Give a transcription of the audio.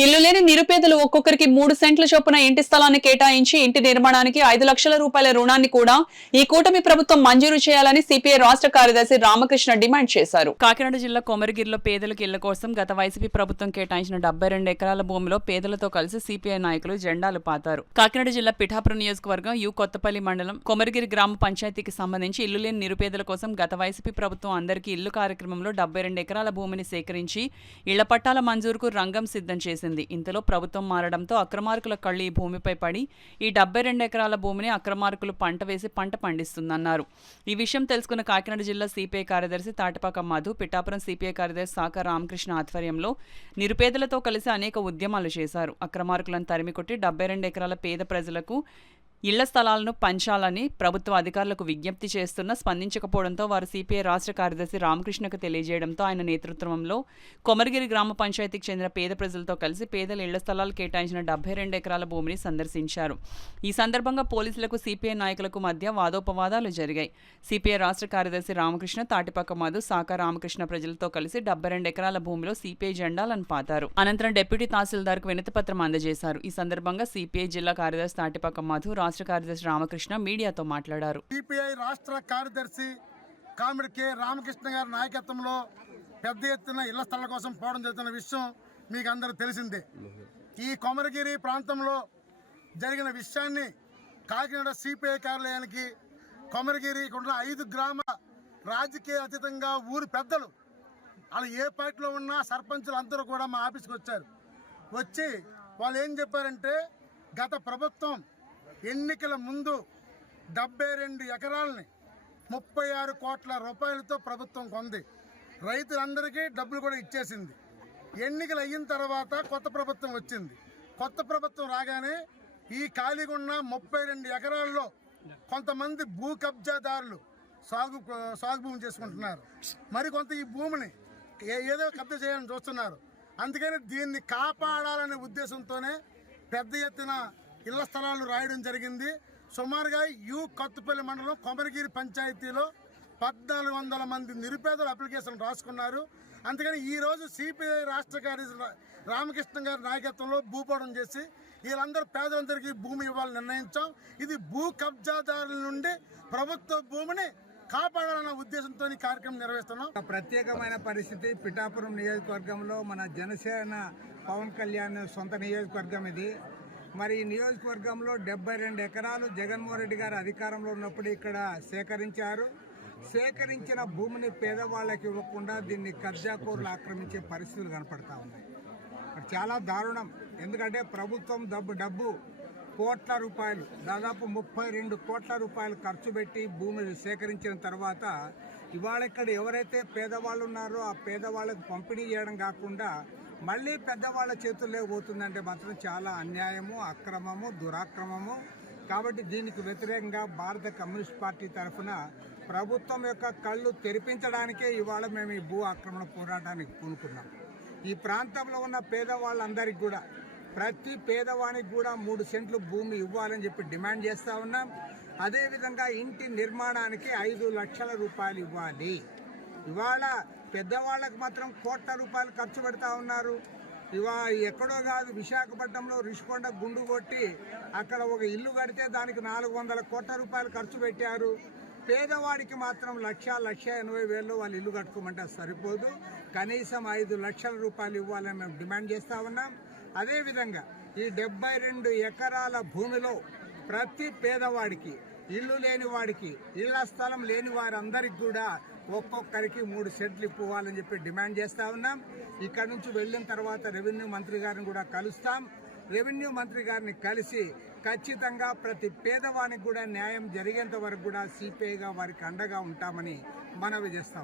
ఇల్లు లేని నిరుపేదలు ఒక్కొక్కరికి 3 సెంట్ల చొప్పున ఇంటి స్థలాన్ని కేటాయించి ఇంటి నిర్మాణానికి 5 లక్షల రూపాయల రుణాన్ని కూడా ఈ కూటమి ప్రభుత్వం మంజూరు చేయాలని సిపిఐ రాష్ట్ర కార్యదర్శి రామకృష్ణ డిమాండ్ చేశారు. కాకినాడ జిల్లా కొమరగిరిలో పేదలకు ఇళ్ల కోసం గత వైసీపీ ప్రభుత్వం కేటాయించిన 72 ఎకరాల భూమిలో పేదలతో కలిసి సిపిఐ నాయకులు జెండాలు పాతారు. కాకినాడ జిల్లా పిఠాపురం నియోజకవర్గం యు కొత్తపల్లి మండలం కొమరగిరి గ్రామ పంచాయతీకి సంబంధించి ఇల్లు లేని నిరుపేదల కోసం గత వైసీపీ ప్రభుత్వం అందరికీ ఇల్లు కార్యక్రమంలో 72 ఎకరాల భూమిని సేకరించి ఇళ్ల పట్టాల మంజూరుకు రంగం సిద్ధం చేసింది. ఇంతలో ప్రభుత్వం మారడంతో అక్రమార్కుల కళ్ళు ఈ భూమిపై పడి ఈ 72 ఎకరాల భూమిని అక్రమార్కులు పంట వేసి పంట పండిస్తుందన్నారు. ఈ విషయం తెలుసుకున్న కాకినాడ జిల్లా సిపిఐ కార్యదర్శి తాటిపాక మధు, పిఠాపురం సిపిఐ కార్యదర్శి సాక రామకృష్ణ ఆధ్వర్యంలో నిరుపేదలతో కలిసి అనేక ఉద్యమాలు చేశారు. అక్రమార్కులను తరిమికొట్టి 72 ఎకరాల పేద ప్రజలకు ఇళ్ల స్థలాలను పంచాలని ప్రభుత్వ అధికారులకు విజ్ఞప్తి చేస్తున్నా స్పందించకపోవడంతో వారు సిపిఐ రాష్ట్ర కార్యదర్శి రామకృష్ణకు తెలియజేయడంతో ఆయన నేతృత్వంలో కొమరగిరి గ్రామ పంచాయతీకి చెందిన పేద ప్రజలతో కలిసి పేదల ఇళ్ల స్థలాలు కేటాయించిన 72 ఎకరాల భూమిని సందర్శించారు. ఈ సందర్భంగా పోలీసులకు సిపిఐ నాయకులకు మధ్య వాదోపవాదాలు జరిగాయి. సిపిఐ రాష్ట్ర కార్యదర్శి రామకృష్ణ, తాటిపాక మధు, సాక రామకృష్ణ ప్రజలతో కలిసి 72 ఎకరాల భూమిలో సిపిఐ జెండాలను పాతారు. అనంతరం డిప్యూటీ తహసీల్దార్కు వినతిపత్రం అందజేశారు. ఈ సందర్భంగా సిపిఐ జిల్లా కార్యదర్శి తాటిపాక మధు, రాష్ట్ర కార్యదర్శి రామకృష్ణ మీడియాతో మాట్లాడారు. సిపిఐ రాష్ట్ర కార్యదర్శి కామిడి కె రామకృష్ణ గారి నాయకత్వంలో పెద్ద ఎత్తున ఇళ్ల స్థలాల కోసం పోవడం జరుగుతున్న విషయం మీకు అందరూ తెలిసిందే. ఈ కొమరగిరి ప్రాంతంలో జరిగిన విషయాన్ని కాకినాడ సిపిఐ కార్యాలయానికి కొమరగిరి 5 గ్రామ రాజకీయ అతీతంగా ఊరి పెద్దలు వాళ్ళు ఏ పార్టీలో ఉన్నా సర్పంచులు అందరూ కూడా మా ఆఫీస్కి వచ్చి వాళ్ళు ఏం చెప్పారంటే, గత ప్రభుత్వం ఎన్నికల ముందు 72 ఎకరాలని 36 కోట్ల రూపాయలతో ప్రభుత్వం కొంది. రైతులందరికీ డబ్బులు కూడా ఇచ్చేసింది. ఎన్నికలు అయిన తర్వాత కొత్త ప్రభుత్వం వచ్చింది. కొత్త ప్రభుత్వం రాగానే ఈ ఖాళీగా ఉన్న 32 ఎకరాల్లో కొంతమంది భూ కబ్జాదారులు సాగు భూమి చేసుకుంటున్నారు. మరికొంత ఈ భూమిని ఏదో కబ్జా చేయాలని చూస్తున్నారు. అందుకని దీన్ని కాపాడాలనే ఉద్దేశంతోనే పెద్ద ఎత్తున ఇళ్ల స్థలాలు రాయడం జరిగింది. సుమారుగా యు కొత్తపల్లి మండలం కొమరగిరి పంచాయతీలో 1400 మంది నిరుపేదలు అప్లికేషన్ రాసుకున్నారు. అందుకని ఈరోజు సిపిఐ రాష్ట్ర కార్యదర్శి రామకృష్ణ గారి నాయకత్వంలో భూపోవడం చేసి వీళ్ళందరూ పేదలందరికీ భూమి ఇవ్వాలని నిర్ణయించాం. ఇది భూ కబ్జాదారుల నుండి ప్రభుత్వ భూమిని కాపాడాలన్న ఉద్దేశంతో ఈ కార్యక్రమం నిర్వహిస్తున్నాం. ప్రత్యేకమైన పరిస్థితి పిఠాపురం నియోజకవర్గంలో మన జనసేన పవన్ కళ్యాణ్ సొంత నియోజకవర్గం ఇది. మరి ఈ నియోజకవర్గంలో 72 ఎకరాలు జగన్మోహన్ రెడ్డి గారు అధికారంలో ఉన్నప్పుడు ఇక్కడ సేకరించారు. సేకరించిన భూమిని పేదవాళ్ళకి ఇవ్వకుండా దీన్ని కబ్జాకోరులు ఆక్రమించే పరిస్థితులు కనపడతా ఉన్నాయి. చాలా దారుణం. ఎందుకంటే ప్రభుత్వం డబ్బు కోట్ల రూపాయలు, దాదాపు 32 కోట్ల రూపాయలు ఖర్చు పెట్టి భూమి సేకరించిన తర్వాత ఇవాళ ఇక్కడ ఎవరైతే పేదవాళ్ళు ఉన్నారో ఆ పేదవాళ్ళకు పంపిణీ చేయడం కాకుండా మళ్ళీ పెద్దవాళ్ళ చేతుల్లో పోతుందంటే మాత్రం చాలా అన్యాయము, అక్రమము, దురాక్రమము. కాబట్టి దీనికి వ్యతిరేకంగా భారత కమ్యూనిస్ట్ పార్టీ తరఫున ప్రభుత్వం యొక్క కళ్ళు తెరిపించడానికే ఇవాళ మేము ఈ భూ ఆక్రమణ పోరాటానికి పూనుకున్నాం. ఈ ప్రాంతంలో ఉన్న పేదవాళ్ళందరికీ కూడా, ప్రతి పేదవానికి కూడా 3 సెంట్లు భూమి ఇవ్వాలని చెప్పి డిమాండ్ చేస్తూ ఉన్నాం. అదేవిధంగా ఇంటి నిర్మాణానికి 5 లక్షల రూపాయలు ఇవ్వాలి. ఇవాళ పెద్దవాళ్ళకు మాత్రం కోట్ల రూపాయలు ఖర్చు పెడతా ఉన్నారు. ఎక్కడో కాదు, విశాఖపట్నంలో రిషికొండ గుండు కొట్టి అక్కడ ఒక ఇల్లు కడితే దానికి 400 కోట్ల రూపాయలు ఖర్చు పెట్టారు. పేదవాడికి మాత్రం 1,80,000 వాళ్ళు ఇల్లు కట్టుకోమంటే సరిపోదు. కనీసం 5 లక్షల రూపాయలు ఇవ్వాలని మేము డిమాండ్ చేస్తూ ఉన్నాం. అదేవిధంగా ఈ 72 ఎకరాల భూమిలో ప్రతి పేదవాడికి, ఇల్లు లేని వాడికి, ఇళ్ల స్థలం లేని వారందరికీ కూడా ఒక్కొక్కరికి 3 సెంట్లు ఇవ్వాలని చెప్పి డిమాండ్ చేస్తూ ఉన్నాం. ఇక్కడ నుంచి వెళ్ళిన తర్వాత రెవెన్యూ మంత్రి గారిని కూడా కలుస్తాం. రెవెన్యూ మంత్రి గారిని కలిసి ఖచ్చితంగా ప్రతి పేదవానికి కూడా న్యాయం జరిగేంత వరకు కూడా సిపిఐగా వారికి అండగా ఉంటామని మనవి చేస్తాం.